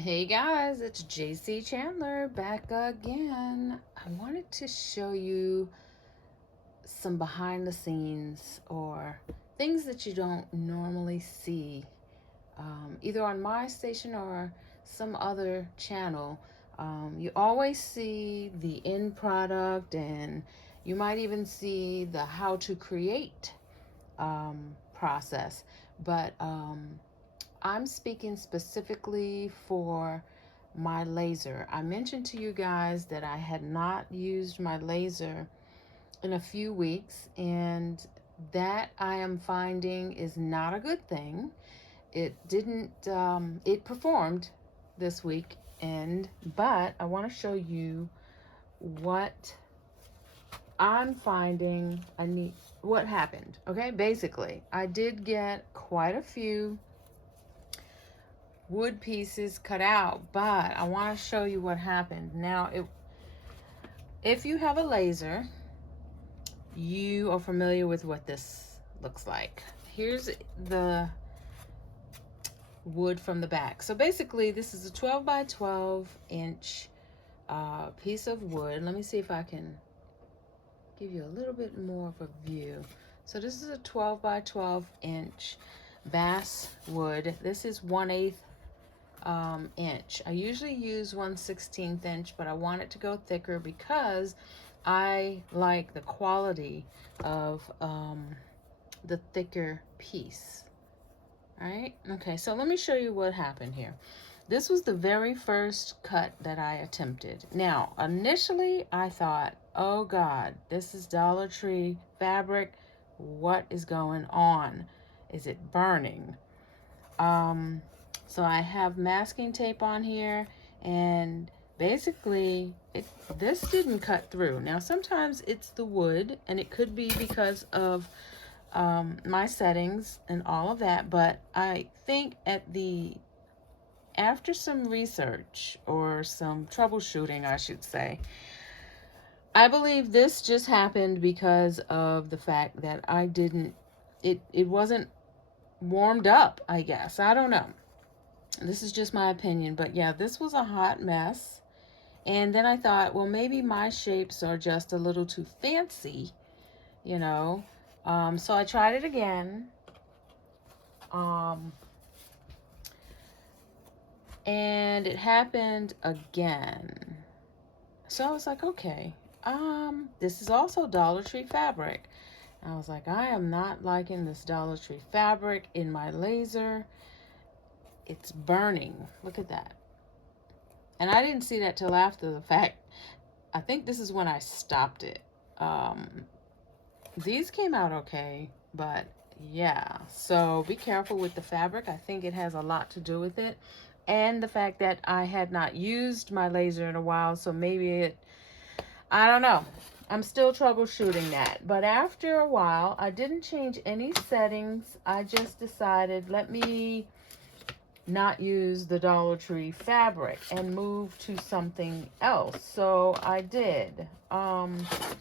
Hey guys, it's JC Chandler back again. I wanted to show you some behind the scenes or things that you don't normally see either on my station or some other channel. You always see the end product, and you might even see the how to create process, but I'm speaking specifically for my laser. I mentioned to you guys that I had not used my laser in a few weeks, and that I am finding is not a good thing. It didn't, it performed this week, but I want to show you what I'm finding what happened. Okay, basically, I did get quite a few wood pieces cut out, but I want to show you what happened. Now, if you have a laser, you are familiar with what this looks like. Here's the wood from the back. So basically, this is a 12 by 12 inch piece of wood. Let me see if I can give you a little bit more of a view. So this is a 12 by 12 inch bass wood. This is 1/8 inch. I usually use 1/16 inch, but I want it to go thicker because I like the quality of the thicker piece. All right, okay, so let me show you what happened here. This was the very first cut that I attempted. Now, initially I thought, oh God, this is Dollar Tree fabric. What is going on? Is it burning? So I have masking tape on here, and basically this didn't cut through. Now sometimes it's the wood, and it could be because of my settings and all of that, but I think after some research or some troubleshooting, I should say, I believe this just happened because of the fact that it wasn't warmed up, I guess. I don't know. This is just my opinion, but yeah, this was a hot mess. And then I thought, well, maybe my shapes are just a little too fancy, you know. So I tried it again. And it happened again. So I was like, okay, this is also Dollar Tree fabric. I was like, I am not liking this Dollar Tree fabric in my laser. It's burning. Look at that. And I didn't see that till after the fact. I think this is when I stopped it. These came out okay, but yeah. So be careful with the fabric. I think it has a lot to do with it. And the fact that I had not used my laser in a while, so maybe I don't know. I'm still troubleshooting that. But after a while, I didn't change any settings. I just decided, let me not use the Dollar Tree fabric and move to something else. So I did.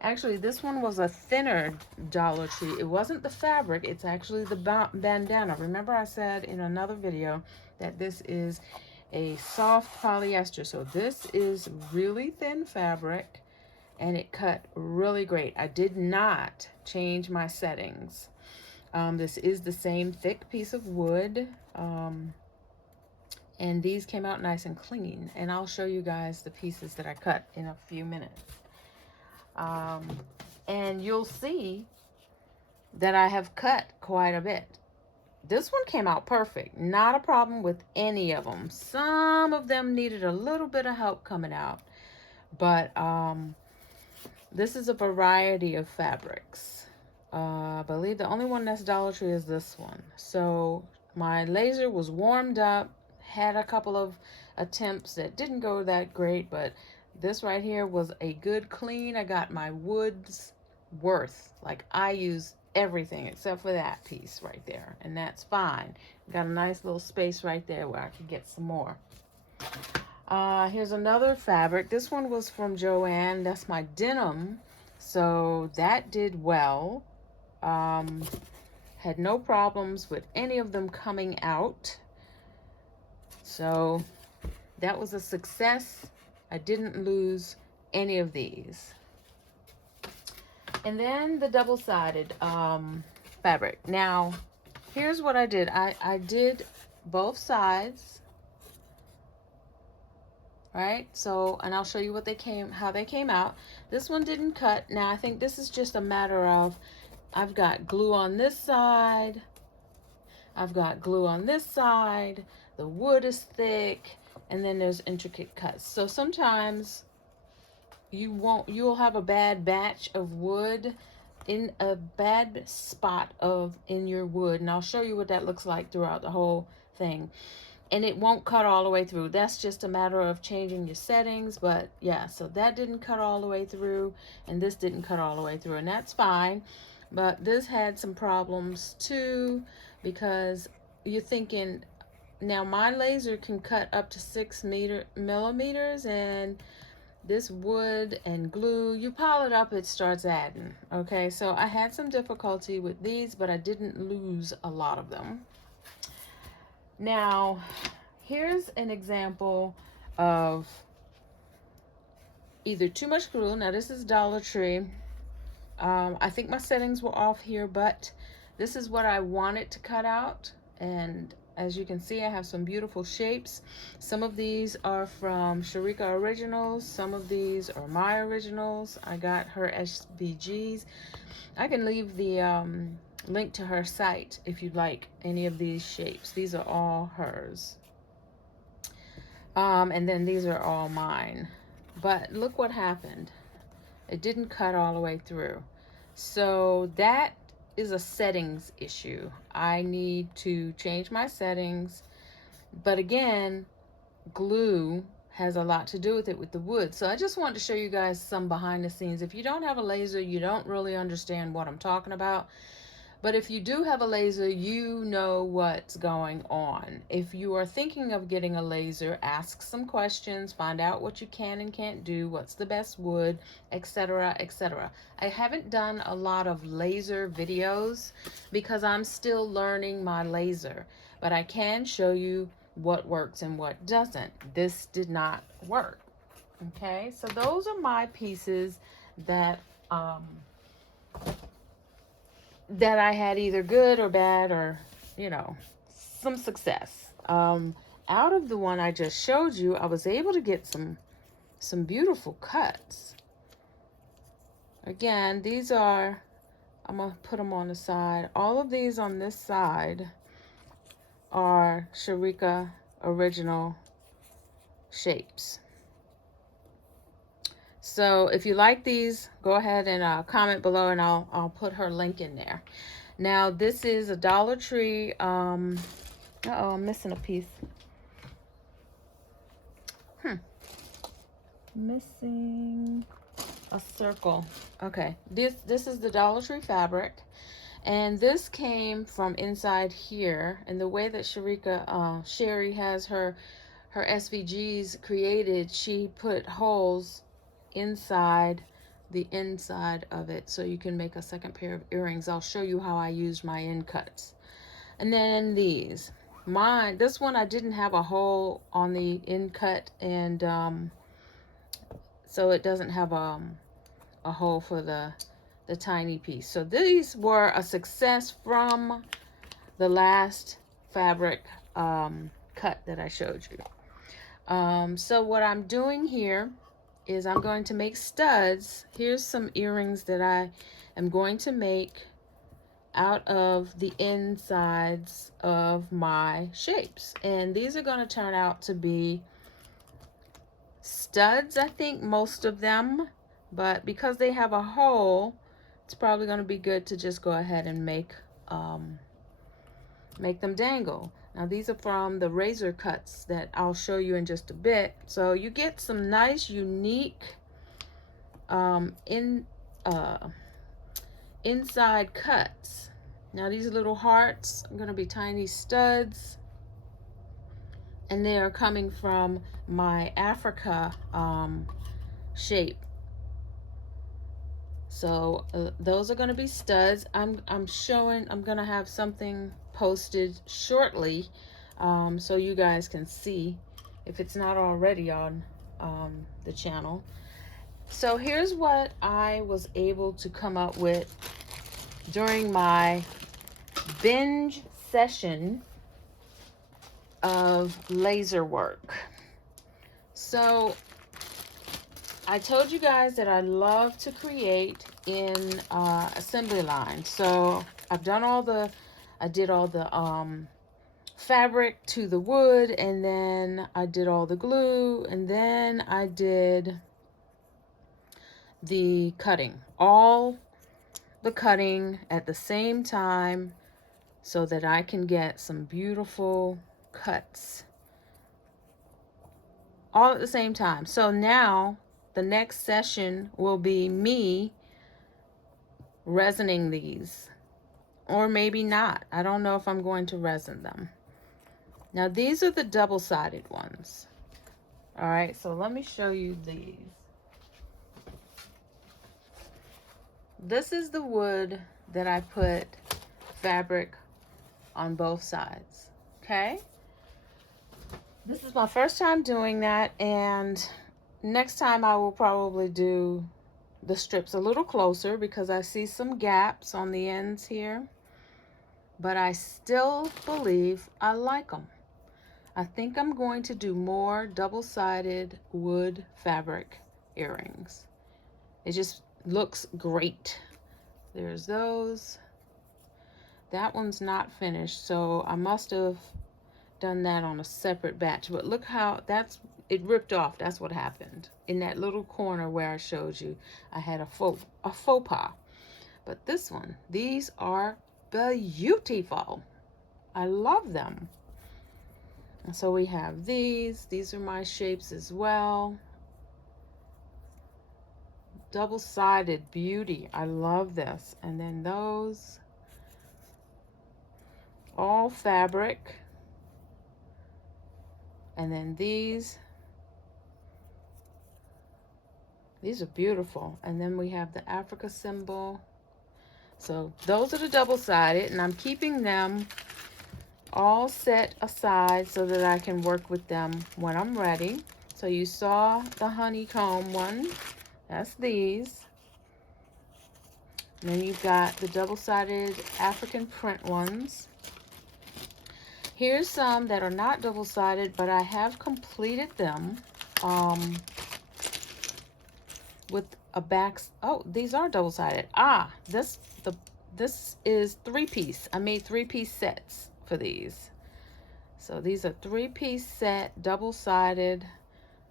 Actually, this one was a thinner Dollar Tree. It wasn't the fabric. It's actually the bandana. Remember I said in another video that this is a soft polyester. So this is really thin fabric, and it cut really great. I did not change my settings. This is the same thick piece of wood. And these came out nice and clean. And I'll show you guys the pieces that I cut in a few minutes. And you'll see that I have cut quite a bit. This one came out perfect. Not a problem with any of them. Some of them needed a little bit of help coming out. But this is a variety of fabrics. I believe the only one that's Dollar Tree is this one. So my laser was warmed up. Had a couple of attempts that didn't go that great, but this right here was a good clean. I got my wood's worth. Like, I use everything except for that piece right there, and that's fine. Got a nice little space right there where I could get some more. Here's another fabric. This one was from Joann. That's my denim, so that did well. Had no problems with any of them coming out. So That was a success. I didn't lose any of these. And then the double-sided fabric. Now, here's what I did. I did both sides, right? So, and I'll show you what how they came out. This one didn't cut. Now, I think this is just a matter of, I've got glue on this side, I've got glue on this side, the wood is thick, and then there's intricate cuts. So sometimes you'll have a bad batch of wood, in a bad spot in your wood, and I'll show you what that looks like throughout the whole thing. And it won't cut all the way through. That's just a matter of changing your settings. But yeah, so that didn't cut all the way through, and this didn't cut all the way through, and that's fine. But this had some problems too, because you're thinking, now my laser can cut up to 6 millimeters, and this wood and glue, you pile it up, it starts adding. Okay, so I had some difficulty with these, but I didn't lose a lot of them. Now, here's an example of either too much glue. Now, this is Dollar Tree. I think my settings were off here, but this is what I wanted to cut out. And as you can see, I have some beautiful shapes. Some of these are from Sharika Originals. Some of these are my originals. I got her SVGs. I can leave the link to her site if you'd like any of these shapes. These are all hers. And then these are all mine. But look what happened. It didn't cut all the way through. So that is a settings issue. I need to change my settings. But again, glue has a lot to do with it, with the wood. So I just wanted to show you guys some behind the scenes. If you don't have a laser, you don't really understand what I'm talking about. But if you do have a laser, you know what's going on. If you are thinking of getting a laser, ask some questions, find out what you can and can't do, what's the best wood, etc., etc. I haven't done a lot of laser videos because I'm still learning my laser, but I can show you what works and what doesn't. This did not work. Okay, so those are my pieces that that I had either good or bad, or, you know, some success. Out of the one I just showed you, I was able to get some beautiful cuts. Again, these are, I'm going to put them on the side. All of these on this side are Sharika Original shapes. So if you like these, go ahead and comment below, and I'll put her link in there. Now, this is a Dollar Tree. Uh-oh, I'm missing a piece. Missing a circle. Okay, this is the Dollar Tree fabric, and this came from inside here. And the way that Sherry has her SVGs created, she put holes inside the inside of it, so you can make a second pair of earrings. I'll show you how I used my end cuts. And then these, this one I didn't have a hole on the end cut, and so it doesn't have a hole for the tiny piece. So these were a success from the last fabric cut that I showed you. So what I'm doing here is I'm going to make studs. Here's some earrings that I am going to make out of the insides of my shapes. And these are going to turn out to be studs, I think, most of them. But because they have a hole, it's probably going to be good to just go ahead and make them dangle. Now, these are from the razor cuts that I'll show you in just a bit. So you get some nice, unique inside cuts. Now, these little hearts are going to be tiny studs, and they are coming from my Africa shape. So those are going to be studs. I'm going to have something posted shortly, so you guys can see if it's not already on the channel. So here's what I was able to come up with during my binge session of laser work. So I told you guys that I love to create in assembly line. So I've done I did all the fabric to the wood, and then I did all the glue, and then I did the cutting, all the cutting at the same time, so that I can get some beautiful cuts all at the same time. So now the next session will be me resining these, or maybe not. I don't know if I'm going to resin them. Now these are the double-sided ones. All right, so let me show you these. This is the wood that I put fabric on both sides, okay? This is my first time doing that, and next time I will probably do the strips a little closer because I see some gaps on the ends here, but I still believe I like them. I think I'm going to do more double-sided wood fabric earrings. It just looks great. There's those. That one's not finished, so I must have done that on a separate batch, but look how it ripped off. That's what happened in that little corner where I showed you I had a faux pas. But this one, these are beautiful. I love them. And so we have these are my shapes as well. Double-sided beauty. I love this. And then those, all fabric. And then these are beautiful. And then we have the Africa symbol. So those are the double-sided, and I'm keeping them all set aside so that I can work with them when I'm ready. So you saw the honeycomb one. That's these. And then you've got the double-sided African print ones. Here's some that are not double-sided, but I have completed them with a back. Oh, these are double-sided. This is 3-piece. I made 3-piece sets for these. So these are 3-piece set, double-sided.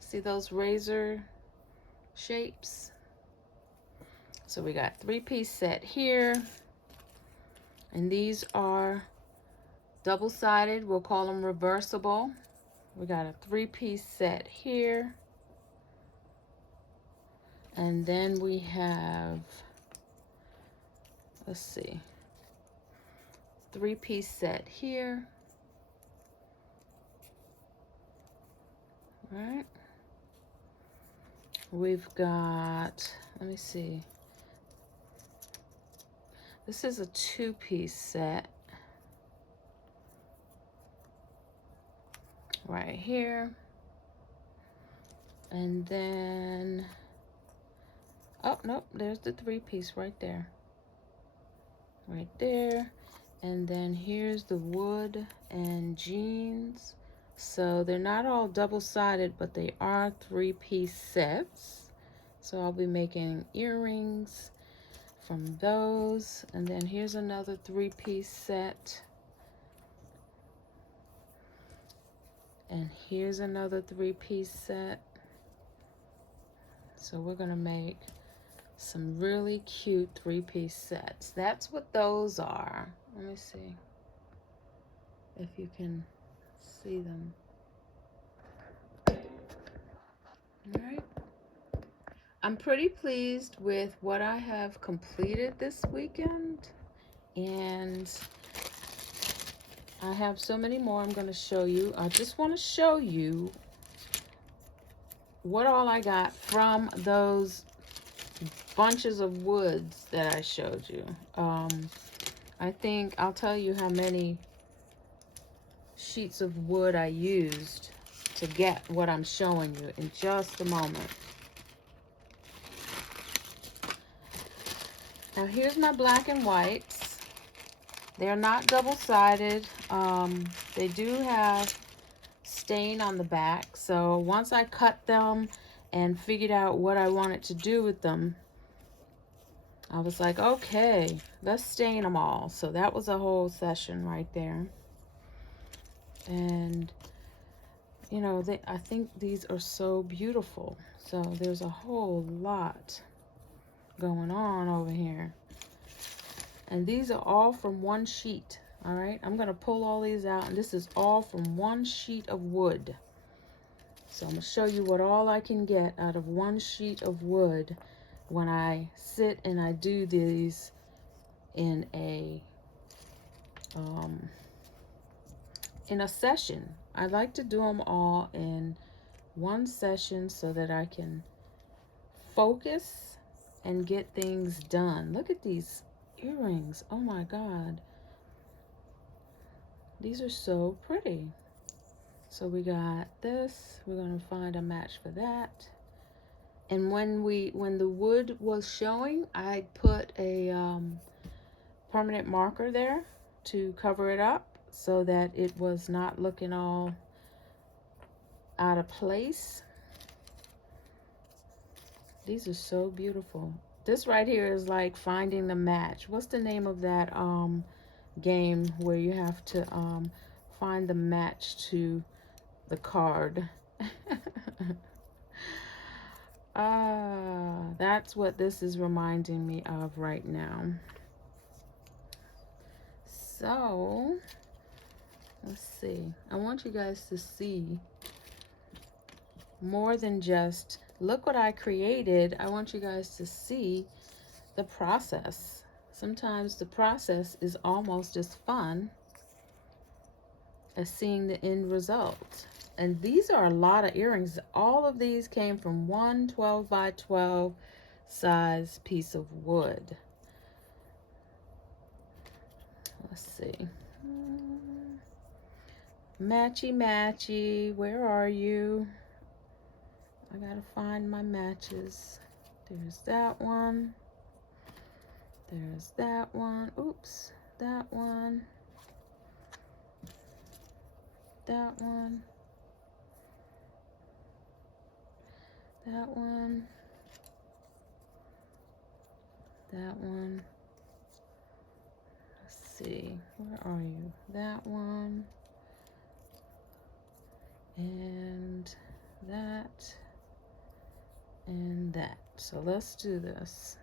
See those razor shapes? So we got 3-piece set here, and these are double-sided. We'll call them reversible. We got a 3-piece set here, and then we have, let's see, 3-piece set here. All right. We've got, let me see, this is a 2-piece set right here. And then, oh, nope, there's the 3-piece right there. Right there. And then here's the wood and jeans. So they're not all double-sided, but they are 3-piece sets. So I'll be making earrings from those. And then here's another 3-piece set. And here's another 3-piece set. So we're gonna make some really cute 3-piece sets. That's what those are. Let me see if you can see them. All right. I'm pretty pleased with what I have completed this weekend, and I have so many more I'm going to show you. I just want to show you what all I got from those bunches of woods that I showed you. I think I'll tell you how many sheets of wood I used to get what I'm showing you in just a moment. Now here's my black and whites. They're not double-sided. They do have stain on the back. So once I cut them and figured out what I wanted to do with them, I was like, okay, let's stain them all. So that was a whole session right there. And, you know, I think these are so beautiful. So there's a whole lot going on over here. And these are all from one sheet. All right, I'm going to pull all these out. And this is all from one sheet of wood. So I'm going to show you what all I can get out of one sheet of wood when I sit and I do these in a session. I like to do them all in one session so that I can focus and get things done. Look at these earrings. Oh my God. These are so pretty. So we got this. We're going to find a match for that. And when the wood was showing, I put a permanent marker there to cover it up so that it was not looking all out of place. These are so beautiful. This right here is like finding the match. What's the name of that game where you have to find the match to the card? That's what this is reminding me of right now. So let's see. I want you guys to see more than just look what I created. I want you guys to see the process. Sometimes the process is almost as fun as seeing the end result. And these are a lot of earrings. All of these came from one 12 by 12 size piece of wood. Let's see. Matchy matchy, where are you? I gotta find my matches. There's that one. There's that one. Oops, that one. That one. That one. That one. Let's see. Where are you? That one. And that. And that. So let's do this.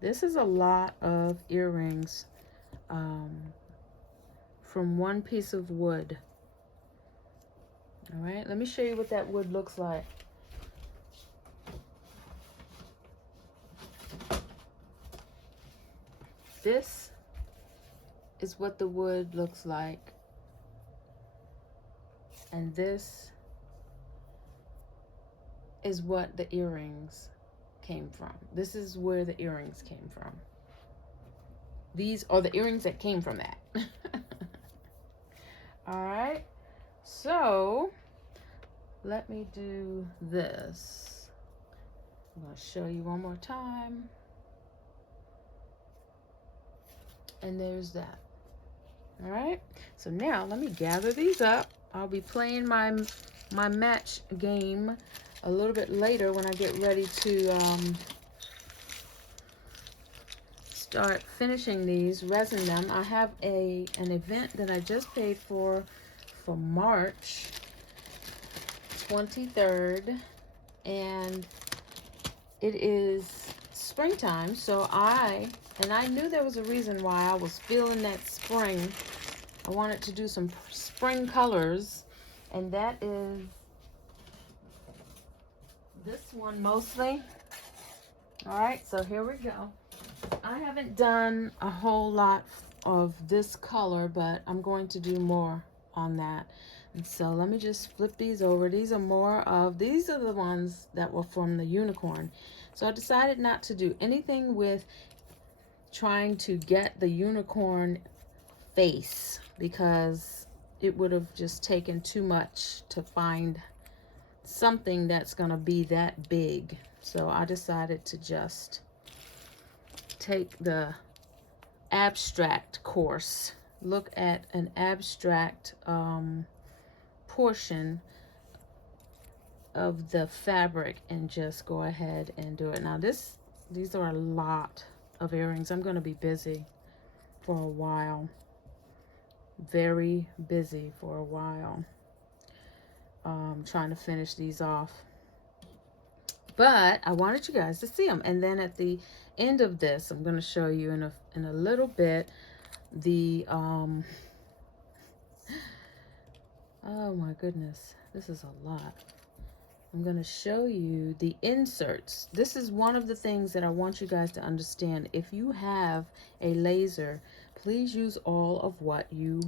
This is a lot of earrings from one piece of wood. All right, let me show you what that wood looks like. This is what the wood looks like. And this is what the earrings came from. This is where the earrings came from. These are the earrings that came from that. All right, so let me do this. I'm going to show you one more time. And there's that. All right, so now let me gather these up. I'll be playing my match game a little bit later when I get ready to start finishing these, resin them. I have an event that I just paid for March 23rd, and it is springtime, so I knew there was a reason why I was feeling that spring. I wanted to do some spring colors, and that is this one mostly. All right, so here we go. I haven't done a whole lot of this color, but I'm going to do more on that. And so let me just flip these over. These are the ones that were from the unicorn. So I decided not to do anything with trying to get the unicorn face, because it would have just taken too much to find something that's gonna be that big. So I decided to just take the abstract course, look at an abstract portion of the fabric and just go ahead and do it. Now these are a lot of earrings. I'm going to be busy for a while, very busy for a while, trying to finish these off. But I wanted you guys to see them, and then at the end of this, I'm going to show you in a little bit the oh my goodness, this is a lot. I'm going to show you the inserts. This is one of the things that I want you guys to understand. If you have a laser, please use all of what you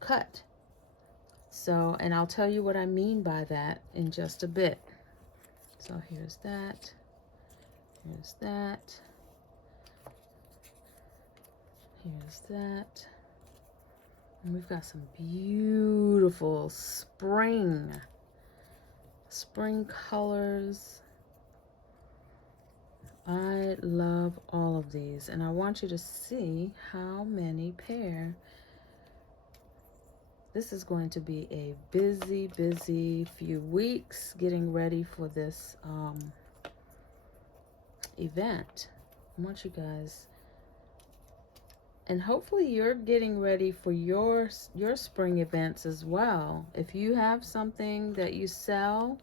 cut. So, and I'll tell you what I mean by that in just a bit. So here's that. Here's that. Here's that. And we've got some beautiful spring colors. I love all of these, and I want you to see how many pair. This is going to be a busy few weeks getting ready for this event. I want you guys, and hopefully you're getting ready for your spring events as well. If you have something that you sell,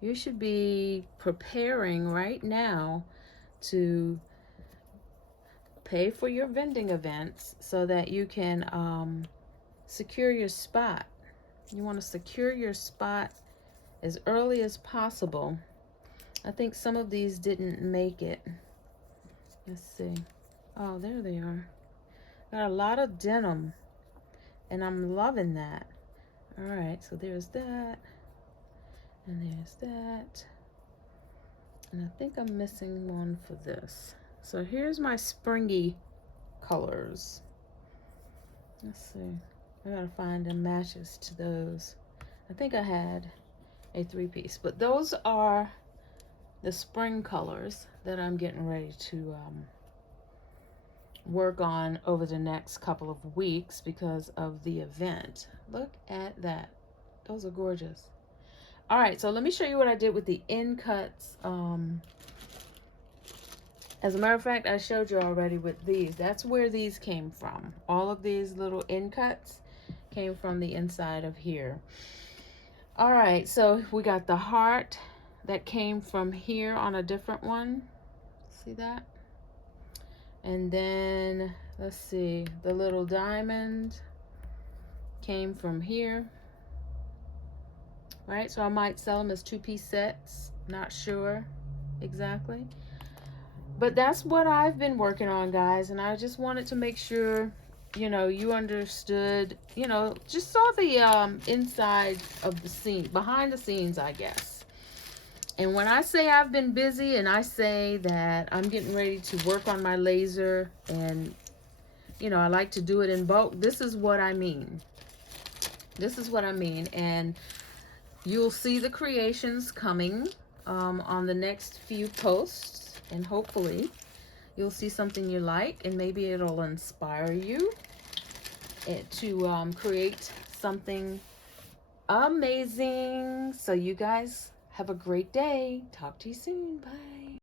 you should be preparing right now to pay for your vending events so that you can secure your spot. You want to secure your spot as early as possible. I think some of these didn't make it. Let's see. Oh, there they are. Got a lot of denim, and I'm loving that. All right, so there's that, and there's that, and I think I'm missing one for this. So here's my springy colors. Let's see. I gotta find the matches to those. I think I had a 3-piece, but those are the spring colors that I'm getting ready to work on over the next couple of weeks because of the event. Look at that. Those are gorgeous. All right, so let me show you what I did with the end cuts. As a matter of fact, I showed you already with these. That's where these came from. All of these little end cuts came from the inside of here. All right, so we got the heart that came from here on a different one. See that? And then, let's see, the little diamond came from here. Right, so I might sell them as 2-piece sets. Not sure exactly. But that's what I've been working on, guys. And I just wanted to make sure, you know, you understood, you know, just saw the inside of the scene, behind the scenes, I guess. And when I say I've been busy and I say that I'm getting ready to work on my laser and, you know, I like to do it in bulk, this is what I mean. This is what I mean. And you'll see the creations coming on the next few posts. And hopefully you'll see something you like, and maybe it'll inspire you to create something amazing. So you guys have a great day. Talk to you soon. Bye.